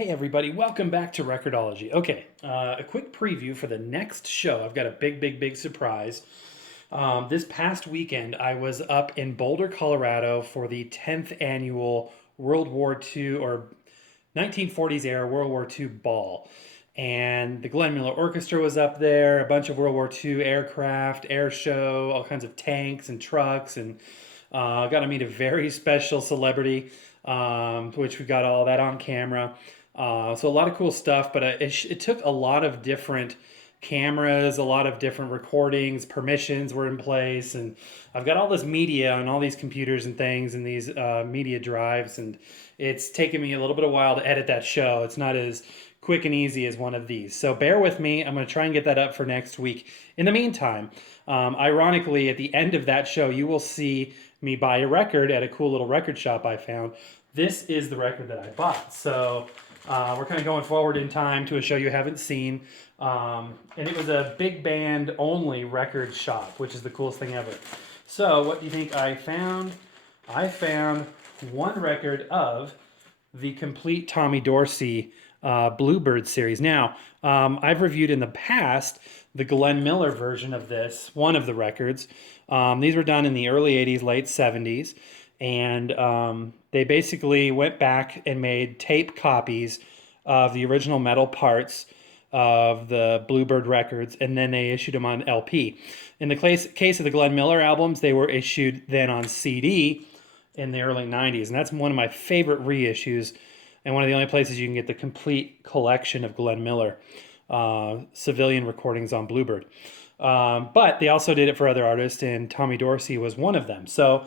Hey everybody, welcome back to Record-ology. Okay, a quick preview for the next show. I've got a big surprise. This past weekend, I was up in Boulder, Colorado for the 10th annual World War II or 1940s era World War II ball. And the Glenn Miller Orchestra was up there, a bunch of World War II aircraft, air show, all kinds of tanks and trucks, and got to meet a very special celebrity, which we got all that on camera. So a lot of cool stuff, but it took a lot of different cameras, a lot of different recordings, permissions were in place, and I've got all this media and all these computers and things and these media drives, and it's taken me a little bit of while to edit that show. It's not as quick and easy as one of these. So bear with me. I'm going to try and get that up for next week. In the meantime, ironically, at the end of that show, you will see me buy a record at a cool little record shop I found. This is the record that I bought. So we're kind of going forward in time to a show you haven't seen. And it was a big band only record shop, which is the coolest thing ever. So what do you think I found? I found one record of the complete Tommy Dorsey Bluebird series. Now, I've reviewed in the past the Glenn Miller version of this, one of the records. These were done in the early 80s, late 70s. And they basically went back and made tape copies of the original metal parts of the Bluebird records, and then they issued them on LP. In the case of the Glenn Miller albums, they were issued then on CD in the early 90s, and that's one of my favorite reissues, and one of the only places you can get the complete collection of Glenn Miller civilian recordings on Bluebird. But they also did it for other artists, and Tommy Dorsey was one of them. So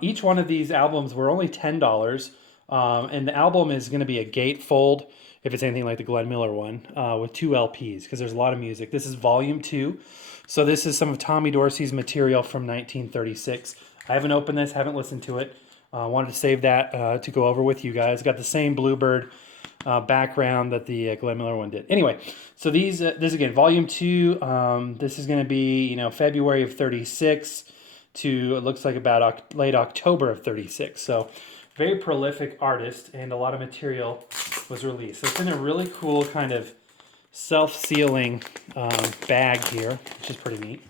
each one of these albums were only $10, and the album is going to be a gatefold, if it's anything like the Glenn Miller one, with 2 LPs, because there's a lot of music. This is Volume 2, so this is some of Tommy Dorsey's material from 1936. I haven't opened this, haven't listened to it. Wanted to save that to go over with you guys. Got the same Bluebird background that the Glenn Miller one did. Anyway, so this again, Volume 2. This is going to be February of 36 to, it looks like, about late October of 36. So very prolific artist, and a lot of material was released. So it's in a really cool kind of self-sealing bag here, which is pretty neat.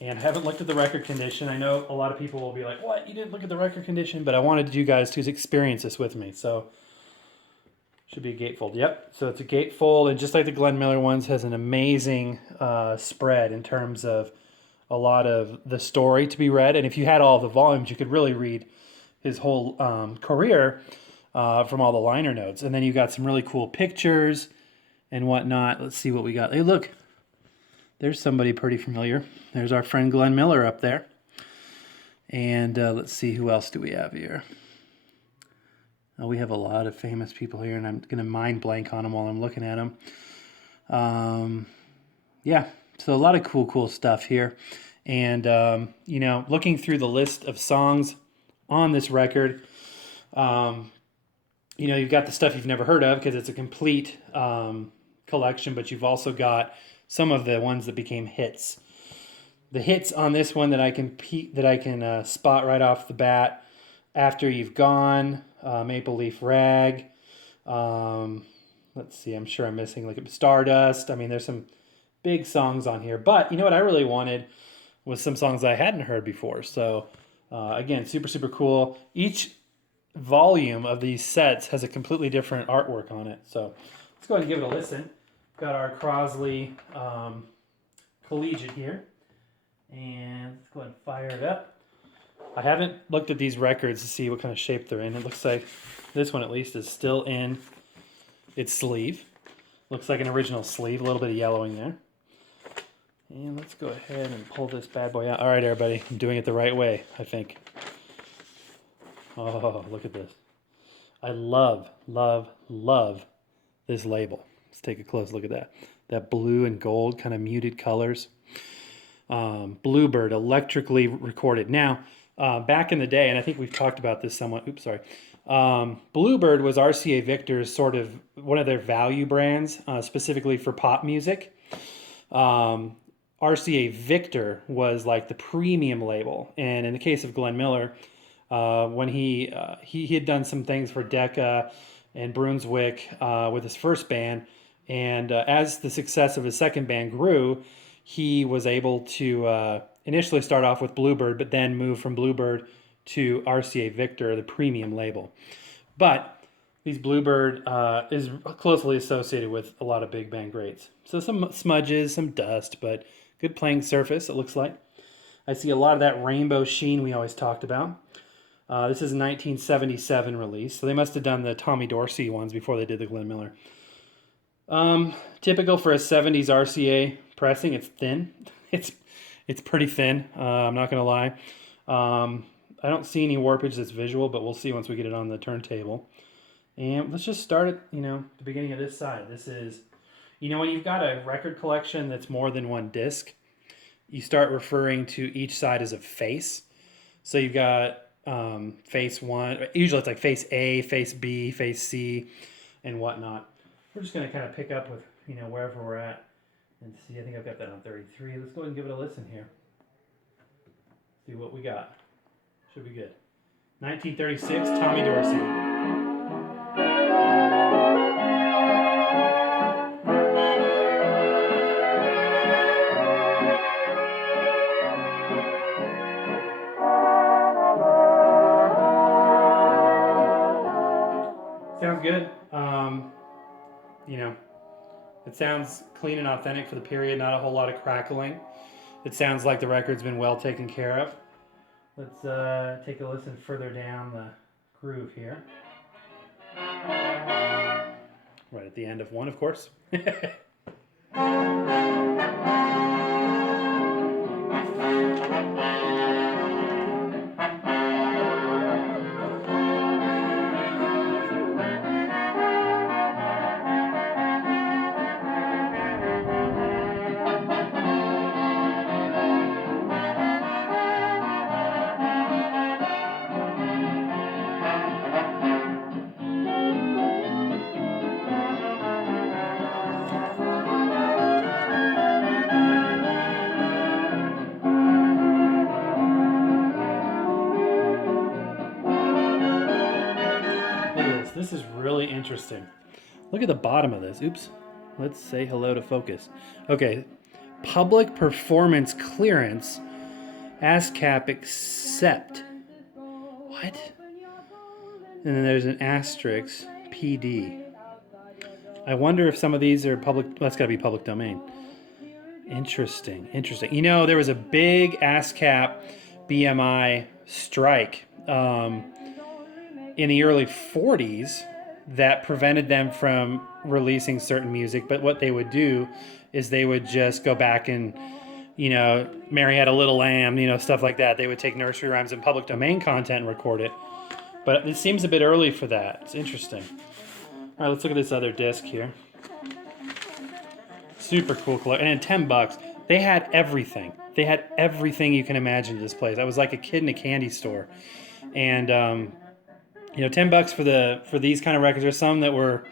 And I haven't looked at the record condition. I know a lot of people will be like, what, you didn't look at the record condition? But I wanted you guys to experience this with me. So should be a gatefold. Yep. So it's a gatefold, and just like the Glenn Miller ones, has an amazing spread in terms of a lot of the story to be read. And if you had all the volumes, you could really read his whole career from all the liner notes. And then you got some really cool pictures and whatnot. Let's see what we got. Hey, look. There's somebody pretty familiar. There's our friend Glenn Miller up there. And let's see, who else do we have here? Oh, we have a lot of famous people here, and I'm going to mind blank on them while I'm looking at them. Yeah, so a lot of cool stuff here. And, looking through the list of songs on this record, you've got the stuff you've never heard of because it's a complete collection, but you've also got some of the ones that became hits. The hits on this one that I can spot right off the bat: After You've Gone, Maple Leaf Rag. Let's see, I'm sure I'm missing like Stardust. I mean, there's some big songs on here, but you know what I really wanted was some songs I hadn't heard before. So again, super cool. Each volume of these sets has a completely different artwork on it. So let's go ahead and give it a listen. Got our Crosley Collegiate here, and let's go ahead and fire it up. I haven't looked at these records to see what kind of shape they're in. It looks like this one at least is still in its sleeve. Looks like an original sleeve, a little bit of yellowing there. And let's go ahead and pull this bad boy out. All right, everybody, I'm doing it the right way, I think. Oh, look at this. I love this label. Let's take a close look at that. That blue and gold kind of muted colors. Bluebird, electrically recorded. Now, back in the day, and I think we've talked about this somewhat. Oops, sorry. Bluebird was RCA Victor's sort of one of their value brands, specifically for pop music. RCA Victor was like the premium label. And in the case of Glenn Miller, when he had done some things for Decca in Brunswick with his first band. And as the success of his second band grew, he was able to initially start off with Bluebird, but then move from Bluebird to RCA Victor, the premium label. But these Bluebird is closely associated with a lot of big band greats. So some smudges, some dust, but good playing surface, it looks like. I see a lot of that rainbow sheen we always talked about. This is a 1977 release, so they must have done the Tommy Dorsey ones before they did the Glenn Miller. Typical for a 70s RCA pressing, it's thin. It's pretty thin, I'm not going to lie. I don't see any warpage that's visual, but we'll see once we get it on the turntable. And let's just start at, the beginning of this side. This is, when you've got a record collection that's more than one disc, you start referring to each side as a face. So you've got face one, usually it's like face A, face B, face C, and whatnot. We're just going to kind of pick up with, wherever we're at and see. I think I've got that on 33. Let's go ahead and give it a listen here. See what we got. Should be good. 1936, Tommy Dorsey. Sounds good. It sounds clean and authentic for the period, not a whole lot of crackling. It sounds like the record's been well taken care of. Let's take a listen further down the groove here. Right at the end of one, of course. This is really interesting. Look at the bottom of this. Oops. Let's say hello to focus. Okay. Public performance clearance. ASCAP accept. What? And then there's an asterisk. PD. I wonder if some of these are public. That's got to be public domain. Interesting. There was a big ASCAP BMI strike in the early 40s that prevented them from releasing certain music. But what they would do is they would just go back and, Mary Had a Little Lamb, stuff like that. They would take nursery rhymes and public domain content and record it. But it seems a bit early for that. It's interesting. All right, let's look at this other disc here. Super cool collection. And $10, they had everything. They had everything you can imagine at this place. I was like a kid in a candy store. And, $10 for these kind of records. There's some that were,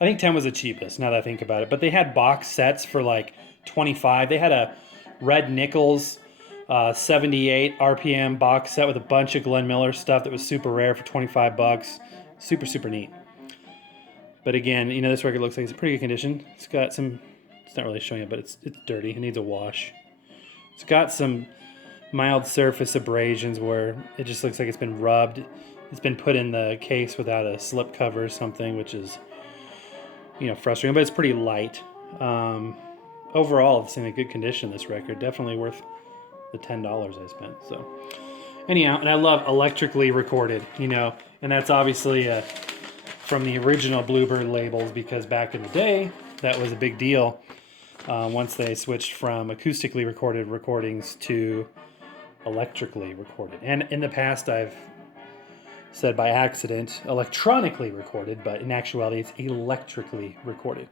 I think 10 was the cheapest, now that I think about it. But they had box sets for like 25. They had a Red Nichols 78 RPM box set with a bunch of Glenn Miller stuff that was super rare for $25. Super, super neat. But again, this record looks like it's in pretty good condition. It's got some, it's not really showing it, but it's dirty. It needs a wash. It's got some mild surface abrasions where it just looks like it's been rubbed. It's been put in the case without a slip cover or something, which is, frustrating, but it's pretty light. Overall, it's in a good condition, this record. Definitely worth the $10 I spent. So, anyhow, and I love electrically recorded, and that's obviously from the original Bluebird labels, because back in the day, that was a big deal once they switched from acoustically recorded recordings to electrically recorded. And in the past, I've said by accident electronically recorded, but in actuality it's electrically recorded,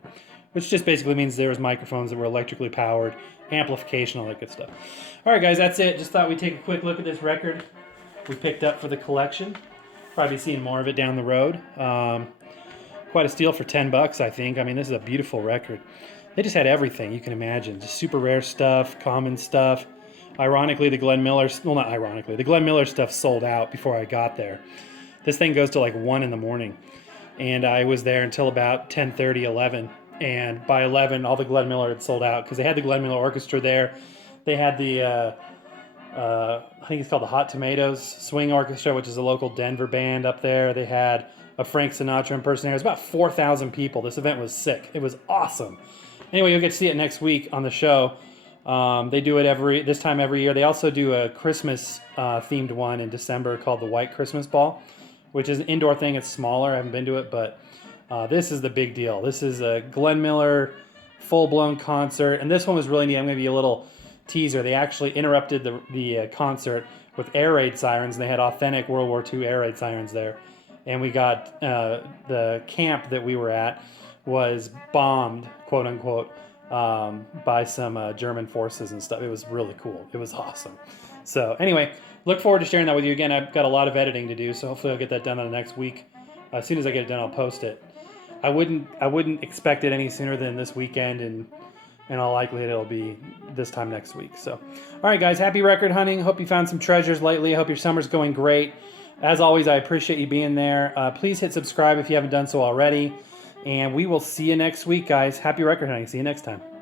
which just basically means there was microphones that were electrically powered, amplification, all that good stuff. All right, guys, that's it. Just thought we'd take a quick look at this record we picked up for the collection. Probably seeing more of it down the road. Quite a steal for $10, I think. I mean, this is a beautiful record. They just had everything you can imagine. Just super rare stuff, common stuff. Ironically, the Glenn Miller stuff sold out before I got there. This thing goes to like 1 in the morning. and I was there until about 10:30, 11. And by 11, all the Glenn Miller had sold out because they had the Glenn Miller Orchestra there. They had the, I think it's called the Hot Tomatoes Swing Orchestra, which is a local Denver band up there. They had a Frank Sinatra impersonator. It was about 4,000 people. This event was sick. It was awesome. Anyway, you'll get to see it next week on the show. They do it this time every year. They also do a Christmas themed one in December called the White Christmas Ball, which is an indoor thing. It's smaller. I haven't been to it, but this is the big deal. This is a Glenn Miller full-blown concert, and this one was really neat. I'm going to be a little teaser. They actually interrupted the concert with air raid sirens, and they had authentic World War II air raid sirens there. And we got the camp that we were at was bombed, quote unquote, by some German forces and stuff. It was really cool. It was awesome. So anyway, look forward to sharing that with you again. I've got a lot of editing to do, so hopefully I'll get that done in the next week. As soon as I get it done, I'll post it. I wouldn't expect it any sooner than this weekend, and in all likelihood it'll be this time next week. So, all right, guys, happy record hunting. Hope you found some treasures lately. I hope your summer's going great. As always, I appreciate you being there. Please hit subscribe if you haven't done so already. And we will see you next week, guys. Happy record hunting. See you next time.